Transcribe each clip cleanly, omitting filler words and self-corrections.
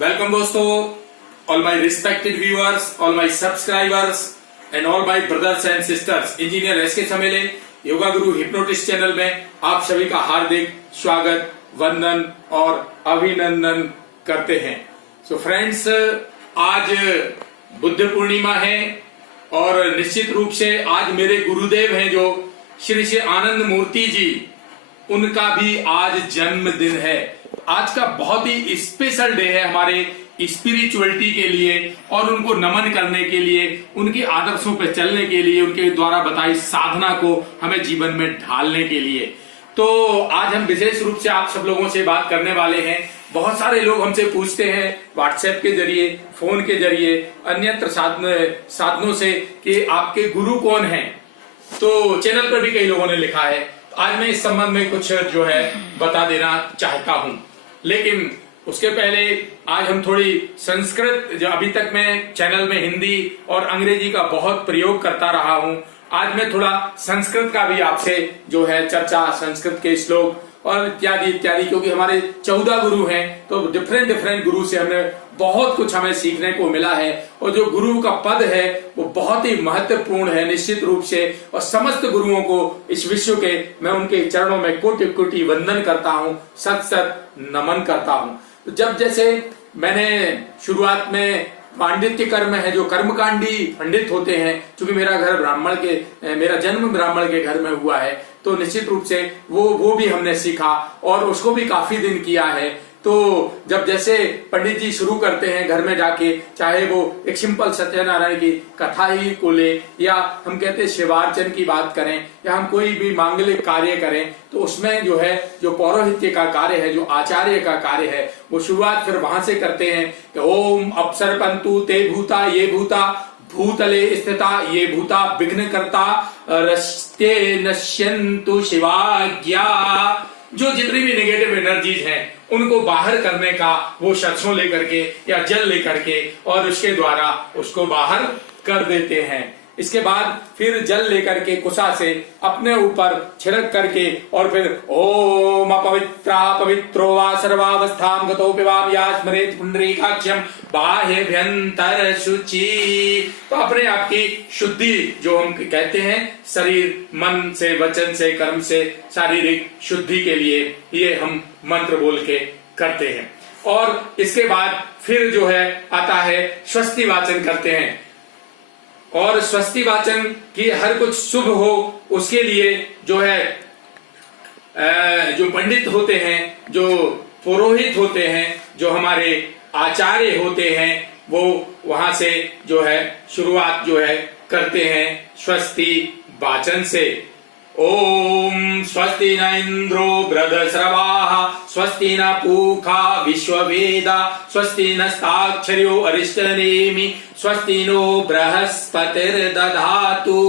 Welcome दोस्तों, all my respected viewers, all my subscribers and all my brothers and sisters, engineer SK Chamele yoga guru hypnotist channel में आप सभी का हार्दिक स्वागत, वंदन और अभिनंदन करते हैं। सो फ्रेंड्स, आज बुद्ध पूर्णिमा है और निश्चित रूप से आज मेरे गुरुदेव हैं जो श्री श्री आनंद मूर्ति जी, उनका भी आज जन्मदिन है। आज का बहुत ही स्पेशल डे है हमारे स्पिरिचुअलिटी के लिए और उनको नमन करने के लिए, उनके आदर्शों पर चलने के लिए, उनके द्वारा बताई साधना को हमें जीवन में ढालने के लिए। तो आज हम विशेष रूप से आप सब लोगों से बात करने वाले हैं। बहुत सारे लोग हमसे पूछते हैं व्हाट्सएप के जरिए, फोन के जरिए, अन्यत्र साधनों से कि आपके गुरु कौन हैं। तो चैनल पर भी कई लोगों ने लिखा है। आज मैं इस संबंध में कुछ जो है बता देना चाहता हूं, लेकिन उसके पहले आज हम थोड़ी संस्कृत, जो अभी तक मैं चैनल में हिंदी और अंग्रेजी का बहुत प्रयोग करता रहा हूं, आज मैं थोड़ा संस्कृत का भी आपसे जो है चर्चा, संस्कृत के श्लोक और इत्यादि इत्यादि, क्योंकि हमारे 14 गुरु हैं तो डिफरेंट गुरु से हमने बहुत कुछ हमें सीखने को मिला है। और जो गुरु का पद है वो बहुत ही महत्वपूर्ण है निश्चित रूप से। और समस्त गुरुओं को इस विश्व के मैं उनके चरणों में कोटि कोटि वंदन करता हूँ, सत सत नमन करता हूँ। तो जब जैसे मैंने शुरुआत में पांडित्य कर्म है, जो कर्मकांडी पंडित होते हैं, क्योंकि मेरा जन्म ब्राह्मण के घर में हुआ है, तो निश्चित रूप से वो भी हमने सीखा और उसको भी काफी दिन किया है। तो जब जैसे पंडित जी शुरू करते हैं घर में जाके, चाहे वो एक सिंपल सत्यनारायण की कथा ही को ले, या हम कहते हैं शिवार्चन की बात करें, या हम कोई भी मांगलिक कार्य करें, तो उसमें जो है जो पौरोहित्य का कार्य है, जो आचार्य का कार्य है, वो शुरुआत फिर वहां से करते हैं कि ओम अपसर्पन्तु ते भूता ये भूता भूतले स्थिता ये भूता विघ्न करता रस्ते नश्यन्तु शिवाज्ञा। जो जितनी भी नेगेटिव एनर्जीज हैं उनको बाहर करने का वो सरसों लेकर के या जल लेकर के और उसके द्वारा उसको बाहर कर देते हैं। इसके बाद फिर जल लेकर के कुशा से अपने ऊपर छिड़क करके और फिर ओम अपवित्रा पवित्रो वा सर्वावस्थां गतो पिबाम या स्मरेत पुंडरीकाक्षं बाह्यभ्यंतर शुचि। तो अपने आप की शुद्धि, जो हम कहते हैं शरीर, मन से, वचन से, कर्म से, शारीरिक शुद्धि के लिए ये हम मंत्र बोल के करते हैं। और इसके बाद फिर जो है आता है स्वस्ति वाचन करते हैं। और स्वस्ति वाचन की हर कुछ शुभ हो उसके लिए जो है जो पंडित होते हैं, जो पुरोहित होते हैं, जो हमारे आचार्य होते हैं, वो वहां से जो है शुरुआत जो है करते हैं स्वस्ति वाचन से। ओम स्वस्ति न इंद्रो बृहस्रवाः स्वस्ति न पूषा विश्ववेदा स्वस्ति नस्ताक्षर्यो अरिष्टनेमि स्वस्ति नो बृहस्पतिर्दधातु।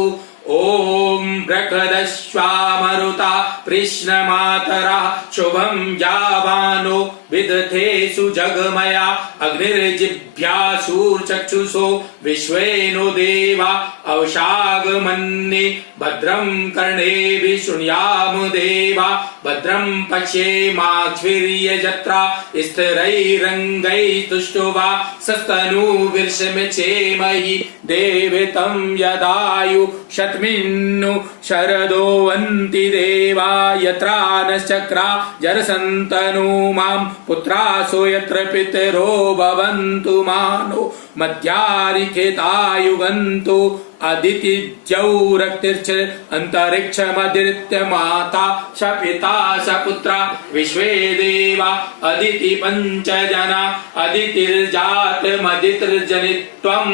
ओम बृहदश्वामरुता कृष्णमातरः शुभं यावानो विदथेषु जगमया अग्निर्जिभ्यासुर्चक्षुषो विश्वेनो देवा अवशागमन्ये भद्रं कर्णेभिः शृणुयाम देवा भद्रं पश्येमाक्षभिर्यजत्रा स्थिरैरङ्गैः तुष्टुवा सस्तनूभिर्षमिच्छेमहि देवतं यदायु शतमिन्नु शरदो वन्ति देवा यत्रा नश्चक्रा जरसन्तनु मां पुत्रासो यत्र पितरो भवन्तु मानो मध्यारिखेतायुगन्तु अदितिजौरक्तिर्च अंतरिक्षमदित्य माता स पिता स पुत्रा विश्वे देवा अदिति पंचजना अदितिर्जातमदितिर्जनित्वं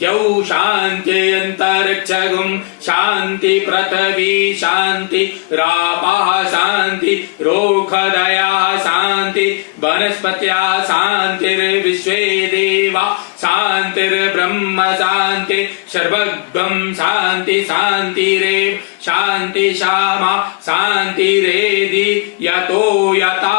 द्यौ शान्ति अंतरिक्षगुं शान्ति पृथ्वी शान्ति रापः शान्ति रोखदयः शान्ति वनस्पत्याः शान्तिर्विश्वे देवा शान्तिर्ब्रह्म शान्ति सर्वगं शान्ति शान्तिरेव शान्ति क्षमा शान्तिरेधि यतो यथा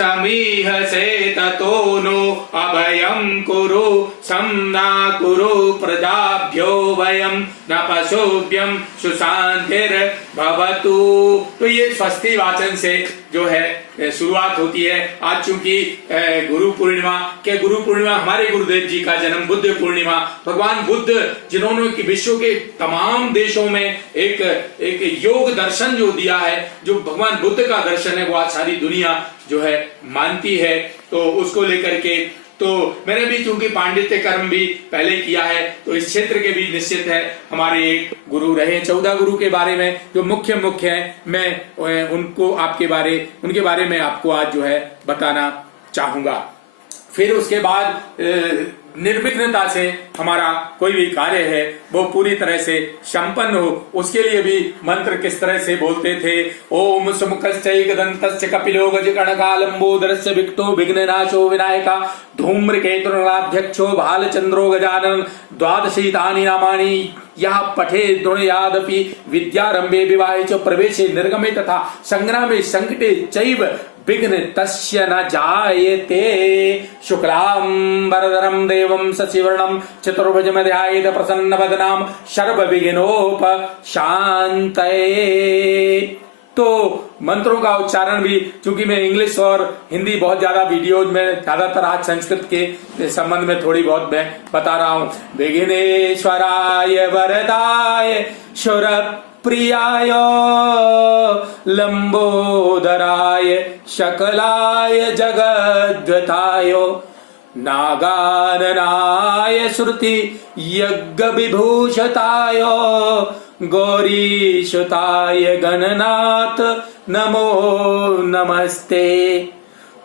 समीहसे ततो नो अभयं कुरु सम्ना कुरु प्रजाभ्यो वयं न पशुभ्यं सुशांतिर्भवतु। तो ये स्वस्ति वाचन से जो है शुरुआत होती है। आज चूंकि गुरु पूर्णिमा हमारे गुरुदेव जी का जन्म, बुद्ध पूर्णिमा, भगवान बुद्ध जिन्होंने कि विश्व के तमाम देशों में एक योग दर्शन जो दिया है, जो भगवान बुद्ध का दर्शन है, वो आज सारी दुनिया जो है मानती है। तो उसको लेकर के तो मैंने भी चूंकि पांडित्य कर्म भी पहले किया है, तो इस क्षेत्र के भी निश्चित है हमारे एक गुरु रहे। 14 गुरु के बारे में जो मुख्य है, मैं उनके बारे में आपको आज जो है बताना चाहूंगा। फिर उसके बाद निर्विघ्नता से हमारा कोई भी कार्य है वो पूरी तरह से संपन्न हो, उसके लिए भी मंत्र किस तरह से बोलते थे। ओम सुमुखश्चैकदन्तस्य कपिलो गजगणकालंबोदरस्य विक्टो विघ्ननाशो विनायका धूम्रकेतुराध्यक्षो भालचंद्रो गजानन द्वादशीतानि नामानि यः पठे द्रोणयादपि विद्यारंभे विवाहे च प्रवेशे निर्गमे तथा संग्रामे संकटे चैव विघ्न तस्य न जायते। शुक्लांबरधरं देवं शशिवर्णं चतुर्भुजं ध्यायेत् प्रसन्नवदनां सर्वविघ्नोपशान्तये। तो मंत्रों का उच्चारण भी, चूंकि मैं इंग्लिश और हिंदी बहुत ज्यादा वीडियोज में, ज्यादातर आज संस्कृत के संबंध में थोड़ी बहुत मैं बता रहा हूँ। विघ्नेश्वराय वरदाय शुर प्रियाय लंबोदराय शकलाय जगद्गताय नागाननाय श्रुति यज्ञ विभूषताय गौरीशुताय गणनाथ नमो नमस्ते।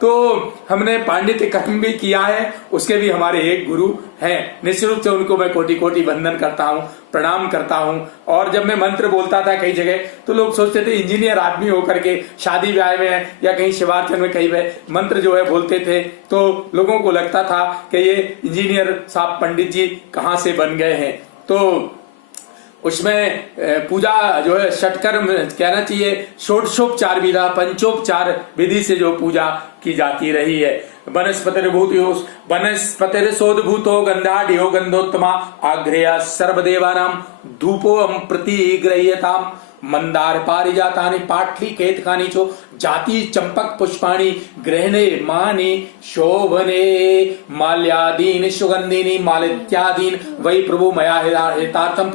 तो हमने पांडित्य कर्म भी किया है, उसके भी हमारे एक गुरु हैं। निश्चित रूप से उनको मैं कोटि कोटि वंदन करता हूँ, प्रणाम करता हूँ। और जब मैं मंत्र बोलता था कई जगह, तो लोग सोचते थे इंजीनियर आदमी होकर के शादी ब्याह में या कहीं शिवार्चन में कहीं मंत्र जो है बोलते थे, तो लोगों को लगता था कि ये इंजीनियर साहब पंडित जी कहाँ से बन गए हैं। तो उसमें पूजा जो है षटकर्म कहना चाहिए, षोडशोपचार विधा पंचोपचार विधि से जो पूजा की जाती रही है। वनस्पतिर्सोद्भूतो गंधाढ्यो गंधोत्तमा आग्रेया सर्वदेवानां धूपोऽहं प्रतिगृह्यताम् मंदार पारिजातानि पाटली केतकानि चो जाति चंपक पुष्पाणि ग्रहणे मानि शोभने माल्यादीनि सुगंधिनी मालित्यादीन वै प्रभु मया हितार्थम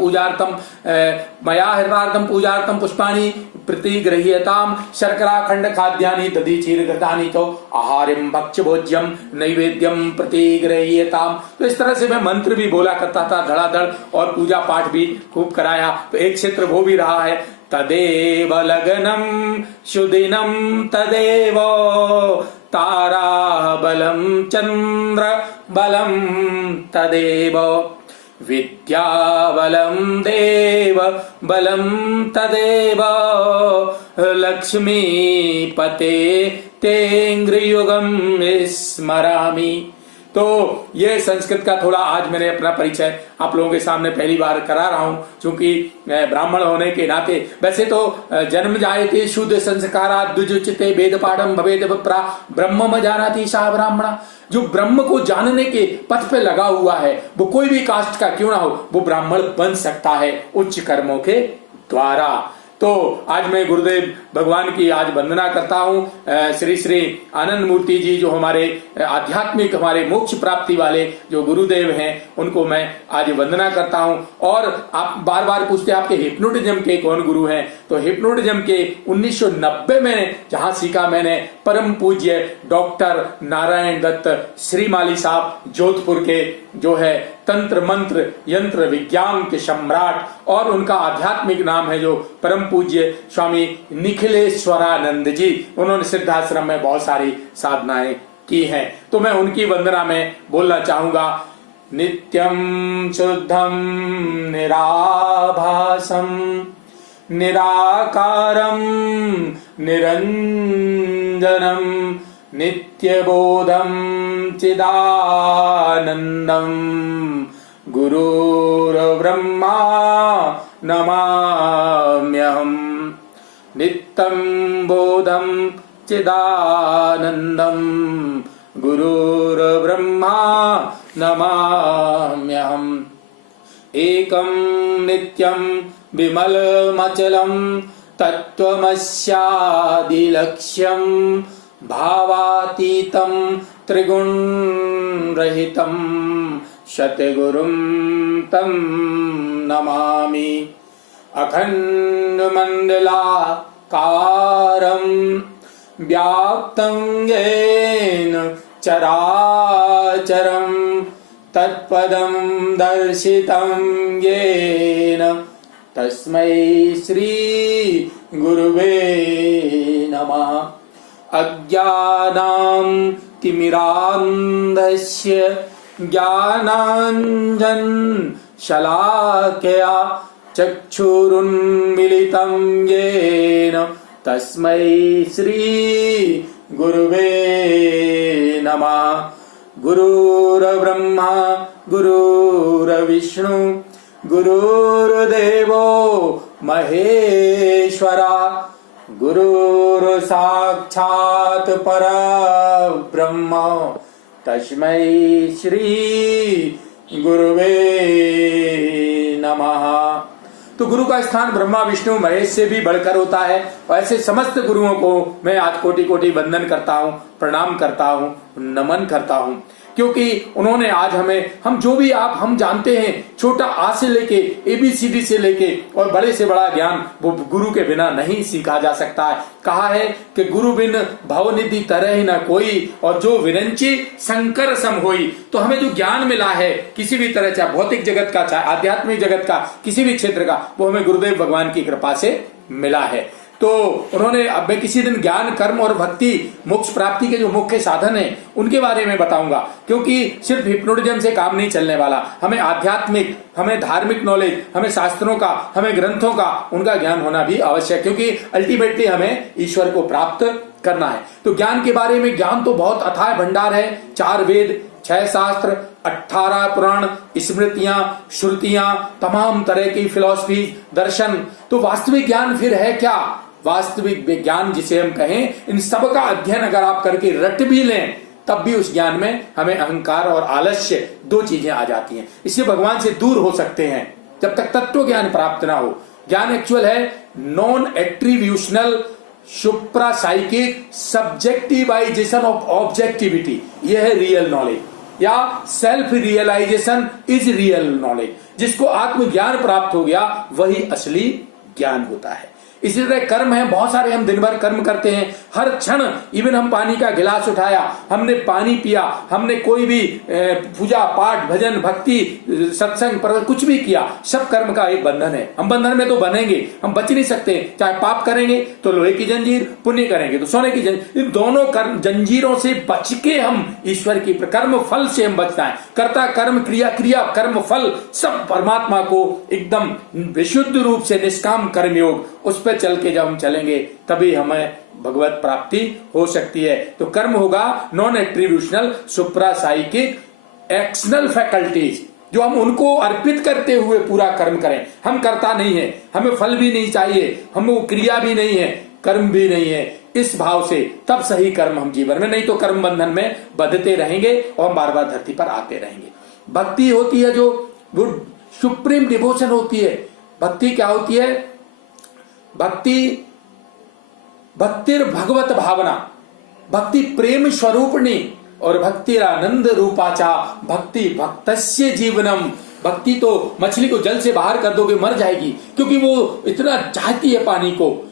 पूजार्थम पुष्पाणि प्रतिगृह्यताम शर्कराखंड खाद्यानि दधि घृतानि तो आहार्यम भक्ष्य भोज्यम नैवेद्यम प्रतिगृह्यताम। तो इस तरह से मैं मंत्र भी बोला करता था धड़ाधड़, और पूजा पाठ भी खूब कराया। तो एक क्षेत्र वो भी रहा है। तदेव लगनम सुदिनम तदेव तारा बलम चंद्र बलम तदेव विद्या बलम देव बलम तदेव लक्ष्मी पते तेंग्रयुगम स्मरामि। तो ये संस्कृत का थोड़ा आज मैंने अपना परिचय आप लोगों के सामने पहली बार करा रहा हूँ, क्योंकि ब्राह्मण होने के नाते। वैसे तो जन्म जायते शुद्ध संस्कारा द्विजुचिते वेद पाठम भवेद विप्रा ब्रह्म जानाति सा ब्राह्मणा। जो ब्रह्म को जानने के पथ पे लगा हुआ है, वो कोई भी कास्ट का क्यों ना हो, वो ब्राह्मण बन सकता है उच्च कर्मों के द्वारा। तो आज मैं गुरुदेव भगवान की आज वंदना करता हूँ। श्री श्री आनंद मूर्ति जी जो हमारे आध्यात्मिक, हमारे मोक्ष प्राप्ति वाले जो गुरुदेव हैं, उनको मैं आज वंदना करता हूँ। और आप बार बार पूछते हैं आपके हिप्नोटिज्म के कौन गुरु हैं, तो हिप्नोटिज्म के 1990 में जहाँ सीखा मैंने, परम पूज्य डॉक्टर नारायण दत्त श्रीमाली साहब जोधपुर के जो है तंत्र मंत्र यंत्र विज्ञान के सम्राट, और उनका आध्यात्मिक नाम है जो परम पूज्य स्वामी निखिलेश्वरानंद जी। उन्होंने सिद्धाश्रम में बहुत सारी साधनाएं की हैं। तो मैं उनकी वंदना में बोलना चाहूंगा। नित्यं शुद्धं निराभासं निराकारं निरंजनं नित्यबोधं चिदानन्दं गुरुर्ब्रह्मा नमाम्यहम्। नित्यं बोधं सच्चिदानन्दं गुरुर्ब्रह्मा नमाम्यहम्। एकं नित्यं विमलमचलं तत्त्वमस्यादिलक्ष्यं भावातीतं त्रिगुणरहितं सद्गुरुं तं नमामि। अखण्डमण्डलाकारं व्याप्तं येन चराचरं तत्पदं दर्शितं येन तस्मै श्री गुरुवे नमः। अज्ञानां तिमिरान्धस्य ज्ञानाञ्जन शलाकया चक्षुरुन्मीलितं येन तस्मै श्री गुरुवे नमः। गुरुर्ब्रह्मा गुरुर्विष्णु गुरुर्देवो महेश्वरा गुरुर्साक्षात् परब्रह्म तस्मै श्री गुरुवे नमः। तो गुरु का स्थान ब्रह्मा विष्णु महेश से भी बढ़कर होता है। और ऐसे समस्त गुरुओं को मैं आज कोटि कोटि वंदन करता हूँ, प्रणाम करता हूँ, नमन करता हूँ, क्योंकि उन्होंने आज हम जो भी हम जानते हैं, छोटा आ से लेके ABCD से लेके और बड़े से बड़ा ज्ञान वो गुरु के बिना नहीं सीखा जा सकता है। कहा है कि गुरु बिन भवनिधि तरह न कोई, और जो विरंची शंकर सम होई। तो हमें जो ज्ञान मिला है किसी भी तरह, चाहे भौतिक जगत का, चाहे आध्यात्मिक जगत का, किसी भी क्षेत्र का, वो हमें गुरुदेव भगवान की कृपा से मिला है। तो उन्होंने, अब मैं किसी दिन ज्ञान, कर्म और भक्ति, मोक्ष प्राप्ति के जो मुख्य साधन हैं उनके बारे में बताऊंगा, क्योंकि सिर्फ हिप्नोटिज्म से काम नहीं चलने वाला। हमें आध्यात्मिक, हमें धार्मिक नॉलेज, हमें शास्त्रों का, हमें ग्रंथों का, उनका ज्ञान होना भी आवश्यक, क्योंकि अल्टीमेटली हमें ईश्वर को प्राप्त करना है। तो ज्ञान के बारे में, ज्ञान तो बहुत अथाह भंडार है। 4 वेद, 6 शास्त्र, 18 पुराण, स्मृतियां, श्रुतियां, तमाम तरह की फिलॉसफी, दर्शन। तो वास्तविक ज्ञान फिर है क्या? वास्तविक विज्ञान जिसे हम कहें, इन सब का अध्ययन अगर आप करके रट भी लें, तब भी उस ज्ञान में हमें अहंकार और आलस्य 2 चीजें आ जाती हैं। इससे भगवान से दूर हो सकते हैं जब तक तत्व ज्ञान प्राप्त ना हो। ज्ञान एक्चुअल है non attributional supra psychic subjectivization of objectivity. यह है रियल नॉलेज, या self realization is real knowledge. जिसको आत्मज्ञान प्राप्त हो गया वही असली ज्ञान होता है। इसी तरह कर्म है, बहुत सारे हम दिन भर कर्म करते हैं, हर क्षण। इवन हम पानी का गिलास उठाया, हमने पानी पिया, हमने कोई भी पूजा पाठ, भजन, भक्ति, सत्संग, पर कुछ भी किया, सब कर्म का एक बंधन है। हम बंधन में तो बनेंगे, हम बच नहीं सकते। चाहे पाप करेंगे तो लोहे की जंजीर, पुण्य करेंगे तो सोने की जंजीर। इन दोनों कर्म जंजीरों से बच के हम ईश्वर की कर्म फल से हम बचना है। कर्ता कर्म, क्रिया क्रिया, कर्म फल, सब परमात्मा को एकदम विशुद्ध रूप से निष्काम कर्मयोग, उस पर चल के जब हम चलेंगे तभी हमें भगवत प्राप्ति हो सकती है। तो कर्म होगा non attributional supra psychic external faculties, जो हम उनको अर्पित करते हुए पूरा कर्म करें। हम करता नहीं है, हमें फल भी नहीं चाहिए, हम वो क्रिया भी नहीं है, कर्म भी नहीं है। इस भाव से तब सही कर्म हम जीवन में, नहीं तो कर्म बंधन में बंधते रहेंगे और हम बार बार धरती पर आते रहेंगे। भक्ति होती है जो वो सुप्रीम डिवोशन होती है। भक्ति क्या होती है? भक्तिर भगवत भावना, भक्ति प्रेम स्वरूपणी, और भक्तिरानंद रूपाचा, भक्ति भक्तस्य जीवनम। भक्ति तो मछली को जल से बाहर कर दोगे मर जाएगी, क्योंकि वो इतना चाहती है पानी को।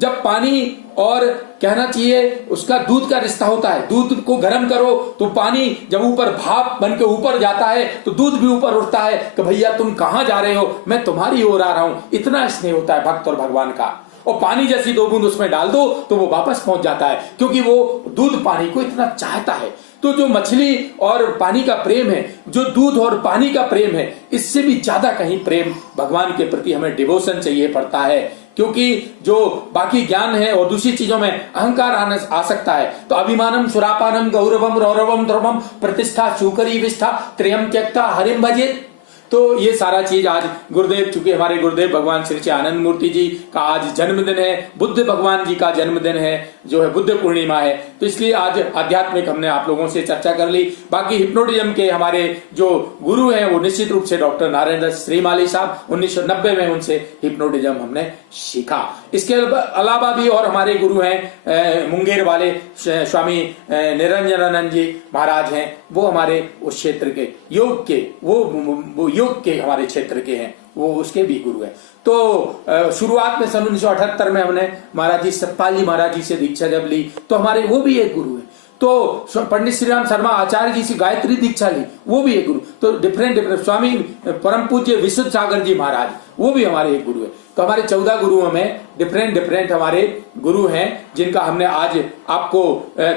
जब पानी, और कहना चाहिए उसका दूध का रिश्ता होता है, दूध को गर्म करो तो पानी जब ऊपर भाप बन के ऊपर जाता है तो दूध भी ऊपर उठता है कि भैया तुम कहां जा रहे हो, मैं तुम्हारी ओर आ रहा हूं। इतना स्नेह होता है भक्त और भगवान का। और पानी जैसी 2 बूंद उसमें डाल दो तो वो वापस पहुंच जाता है, क्योंकि वो दूध पानी को इतना चाहता है। तो जो मछली और पानी का प्रेम है, जो दूध और पानी का प्रेम है, इससे भी ज्यादा कहीं प्रेम भगवान के प्रति हमें डिवोशन चाहिए पड़ता है। क्योंकि जो बाकी ज्ञान है और दूसरी चीजों में अहंकार आ सकता है। तो अभिमानम सुरापानम गौरवम रौरवम ध्रुवम प्रतिष्ठा चूकरी विष्ठा त्रयम त्यक्ता हरिम भजेत। तो ये सारा चीज आज गुरुदेव, चूंकि हमारे गुरुदेव भगवान श्री आनंद मूर्ति जी का आज जन्मदिन है, बुद्ध भगवान जी का जन्मदिन है, जो है बुद्ध पूर्णिमा है, तो इसलिए आज आध्यात्मिक हमने आप लोगों से चर्चा कर ली। बाकी हिप्नोटिज्म के हमारे जो गुरु हैं वो निश्चित रूप से डॉक्टर नारायण दत्त श्रीमाली साहब, 1990 में उनसे हिप्नोटिज्म हमने सीखा। इसके अलावा भी और हमारे गुरु हैं मुंगेर वाले स्वामी निरंजनानंद जी महाराज हैं, वो हमारे उस क्षेत्र के योग के वो योग के हमारे क्षेत्र के हैं, वो उसके भी गुरु हैं। तो शुरुआत में सन 1978 में हमने महाराज जी सतपाल जी महाराज जी से दीक्षा जब ली, तो हमारे वो भी एक गुरु है। तो पंडित श्री राम शर्मा आचार्य जी से गायत्री दीक्षा ली, वो भी एक गुरु। तो डिफरेंट स्वामी परम पूज्य विशुद्ध सागर जी महाराज, वो भी हमारे एक गुरु है। तो हमारे 14 गुरुओं में डिफरेंट हमारे गुरु हैं, जिनका हमने आज आपको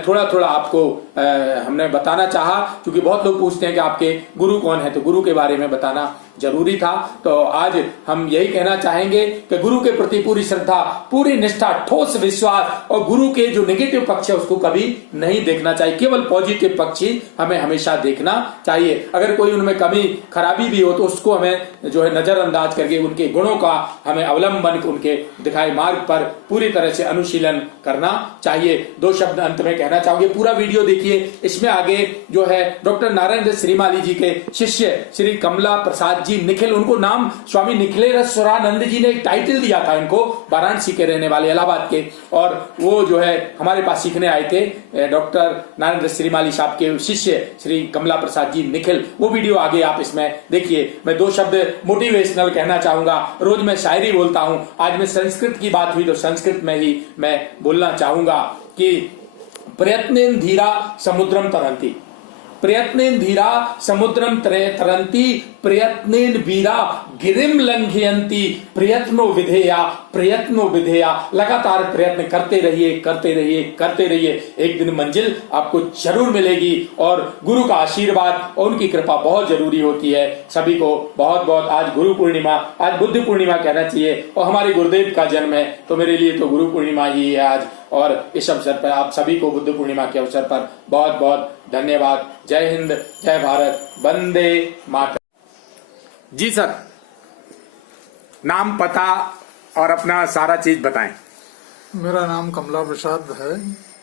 थोड़ा आपको हमने बताना चाहा, क्योंकि बहुत लोग पूछते हैं कि आपके गुरु कौन है, तो गुरु के बारे में बताना जरूरी था। तो आज हम यही कहना चाहेंगे कि गुरु के प्रति पूरी श्रद्धा, पूरी निष्ठा, ठोस विश्वास, और गुरु के जो नेगेटिव पक्ष है उसको कभी नहीं देखना चाहिए, केवल पॉजिटिव पक्ष ही हमें हमेशा देखना चाहिए। अगर कोई उनमें कमी खराबी भी हो तो उसको हमें जो है नजरअंदाज करके उनके गुणों का हमें अवलंबन उनके दिखाए मार्ग पर पूरी तरह से अनुशीलन करना चाहिए। 2 शब्द अंत में कहना चाहूंगे, पूरा वीडियो देखिए, इसमें आगे जो है डॉक्टर नारायण दत्त श्रीमाली जी के शिष्य श्री कमला प्रसाद जी निखिल, उनको नाम स्वामी निखिलेश्वरानंद जी ने एक टाइटल दिया था इनको, वाराणसी के रहने वाले, इलाहाबाद के, और वो जो है हमारे पास सीखने आए थे डॉक्टर नारायण दत्त श्रीमाली साहब के शिष्य श्री कमला प्रसाद जी निखिल। वो वीडियो आगे आप इसमें देखिए। मैं 2 शब्द मोटिवेशनल कहना चाहूंगा। रोज मैं शायरी बोलता हूं, आज मैं संस्कृत की बात हुई तो संस्कृत में ही मैं बोलना चाहूंगा कि प्रयत्नेन धीरा समुद्रम तरंती, प्रयत्नेन धीरा समुद्रम तरंती, प्रयत्नेन वीरा गिरिम लंघयंती, प्रयत्नो विधेया। लगातार प्रयत्न करते रहिए, एक दिन मंजिल आपको जरूर मिलेगी। और गुरु का आशीर्वाद और उनकी कृपा बहुत जरूरी होती है। सभी को बहुत आज गुरु पूर्णिमा, आज बुद्ध पूर्णिमा कहना चाहिए, और हमारे गुरुदेव का जन्म है, तो मेरे लिए तो गुरु पूर्णिमा ही है आज। और इस अवसर पर आप सभी को बुद्ध पूर्णिमा के अवसर पर बहुत धन्यवाद। जय हिंद, जय भारत, वंदे मातरम। जी सर, नाम, पता और अपना सारा चीज बताएं। मेरा नाम कमला प्रसाद है,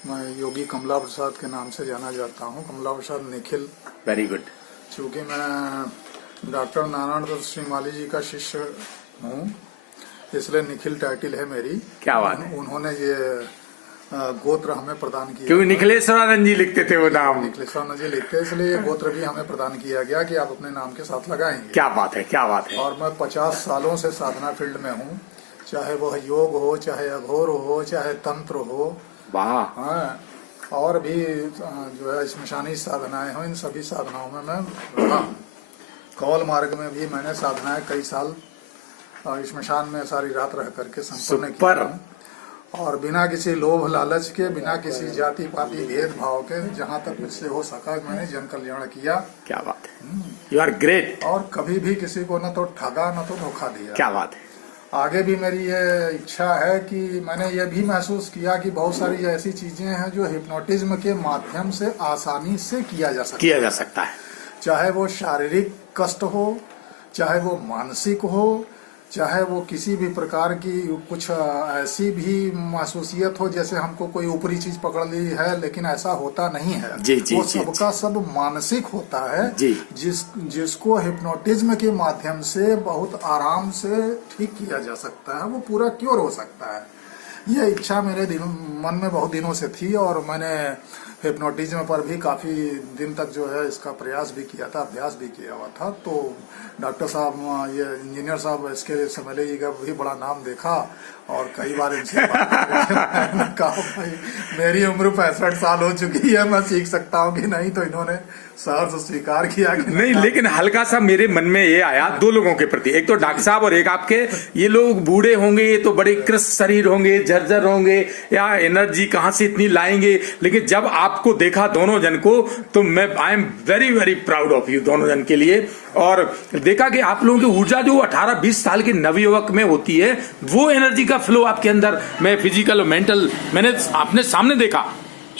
मैं योगी कमला प्रसाद के नाम से जाना जाता हूँ, कमला प्रसाद निखिल। Very good. चूंकि मैं डॉक्टर नारायण दत्त श्रीमाली जी का शिष्य हूँ, इसलिए निखिल टाइटल है मेरी। क्या बात है। उन्होंने ये गोत्र हमें प्रदान किया, क्योंकि निखिलेश्वरानंद जी लिखते थे वो नाम, निखिलेश्वरानंद जी लिखते, इसलिए ये गोत्र भी हमें प्रदान किया गया कि आप अपने नाम के साथ लगाएंगे। क्या बात है। और मैं 50 सालों से साधना फील्ड में हूँ, चाहे वो योग हो, चाहे अघोर हो, चाहे तंत्र हो, वाह, हाँ, और भी जो है स्मशानी साधनाएं हो, इन सभी साधनाओं में मैं रहा हूँ। कौल मार्ग में भी मैंने साधनाएं कई साल स्मशान में सारी रात रह करके संपन्न किया, और बिना किसी लोभ लालच के, बिना किसी जाति पाति भेदभाव के, जहाँ तक मुझसे हो सका मैंने जन कल्याण किया। क्या बात है, यू आर ग्रेट। और कभी भी किसी को न तो ठगा न तो धोखा दिया। क्या बात है। आगे भी मेरी ये इच्छा है कि मैंने ये भी महसूस किया कि बहुत सारी ऐसी चीजें हैं जो हिप्नोटिज्म के माध्यम से आसानी से किया जा सकता है। चाहे वो शारीरिक कष्ट हो, चाहे वो मानसिक हो, चाहे वो किसी भी प्रकार की कुछ ऐसी भी महसूसियत हो जैसे हमको कोई ऊपरी चीज पकड़ ली है, लेकिन ऐसा होता नहीं है। वो सबका सब मानसिक होता है, जिसको हिप्नोटिज्म के माध्यम से बहुत आराम से ठीक किया जा सकता है, वो पूरा क्योर हो सकता है। ये इच्छा मेरे मन में बहुत दिनों से थी, और मैंने हिप्नोटिज्म पर भी काफी दिन तक जो है इसका प्रयास भी किया था, अभ्यास भी किया हुआ था। तो डॉक्टर साहब, ये इंजीनियर साहब इसके समले जी का भी बड़ा नाम देखा, और कई बार इनसे मैंने कहा भाई मेरी उम्र 65 साल हो चुकी है, मैं सीख सकता हूँ कि नहीं, तो इन्होंने सहर्ष स्वीकार किया कि नहीं। लेकिन हल्का सा मेरे मन में ये आया 2 लोगों के प्रति, एक तो डॉक्टर साहब और एक आपके, ये लोग बूढ़े होंगे, ये तो बड़े कृष शरीर होंगे, जर्जर होंगे, या एनर्जी कहाँ से इतनी लाएंगे, लेकिन जब आपको देखा दोनों जन को, तो मैं I am very proud of you दोनों जन के लिए। और देखा कि आप लोगों की ऊर्जा जो 18-20 साल के नवयुवक में होती है, वो एनर्जी का फ्लो आपके अंदर में फिजिकल और मेंटल मैंने आपने सामने देखा।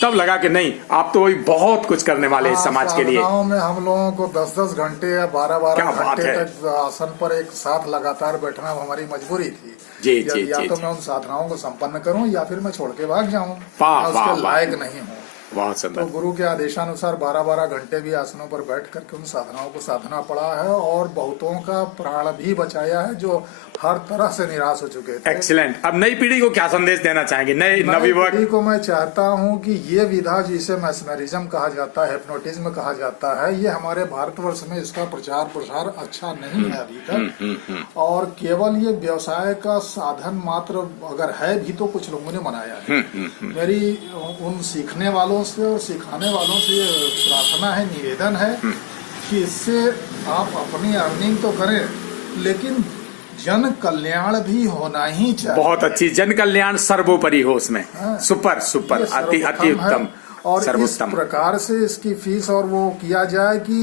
तब लगा कि नहीं, आप तो वही बहुत कुछ करने वाले हैं समाज के लिए। साधनाओं में हम लोगों को 10-10 घंटे या 12-12 क्या बात घंटे है। तक आसन पर एक साथ लगातार बैठना हमारी मजबूरी थी। जी, या, जी, या जी, तो जी। मैं उन साधनाओं को संपन्न करूं या फिर मैं छोड़ के भाग जाऊं। वाह, मैं वाह, उसके वाह। लायक नहीं हूं। बहुत तो सुंदर। गुरु के आदेशानुसार 12-12 घंटे भी आसनों पर बैठ करके उन साधनाओं को साधना पड़ा है और बहुतों का प्राण भी बचाया है जो हर तरह से निराश हो चुके थे। एक्सीलेंट। अब नई पीढ़ी को क्या संदेश देना चाहेंगे, नए नई नवयुवक? पीढ़ी को मैं चाहता हूं कि ये विधा जिसे मैस्मरिज्म कहा जाता है, हिप्नोटिज्म कहा जाता है, ये हमारे भारतवर्ष में इसका प्रचार प्रसार अच्छा नहीं है अभी तक। और केवल ये व्यवसाय का साधन मात्र अगर है भी तो कुछ लोगों ने बनाया है। मेरी उन सीखने वालों से और सिखाने वालों से ये प्रार्थना है, निवेदन है कि इससे आप अपनी अर्निंग तो करें लेकिन जन कल्याण भी होना ही चाहिए। बहुत अच्छी, जन कल्याण सर्वोपरि हो उसमें। हाँ। सुपर सुपर, ये अति सर्वोत्तम अति उत्तम, है। और इस सर्वोत्तम। प्रकार से इसकी फीस और वो किया जाए कि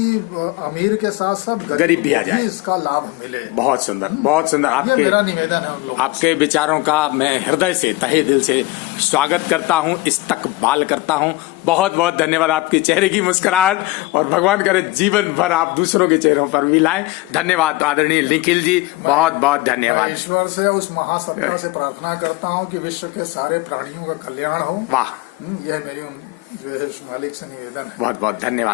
अमीर के साथ साथ गरीब भी आ को जाए। इसका लाभ मिले। बहुत सुंदर, बहुत सुंदर। ये आपके मेरा निवेदन है उन लोगों आपके विचारों का मैं हृदय से, तहे दिल से स्वागत करता हूं, इस्तकबाल करता हूं। बहुत बहुत धन्यवाद। आपके चेहरे की मुस्कुराहट और भगवान करे जीवन भर आप दूसरों के चेहरों पर भी लाएं। धन्यवाद आदरणीय निखिल जी, बहुत बहुत मैं धन्यवाद। ईश्वर से उस महासत्ता से प्रार्थना करता हूँ कि विश्व के सारे प्राणियों का कल्याण हो। वाह, यह मेरी जो है मालिक से निवेदन है। बहुत बहुत धन्यवाद।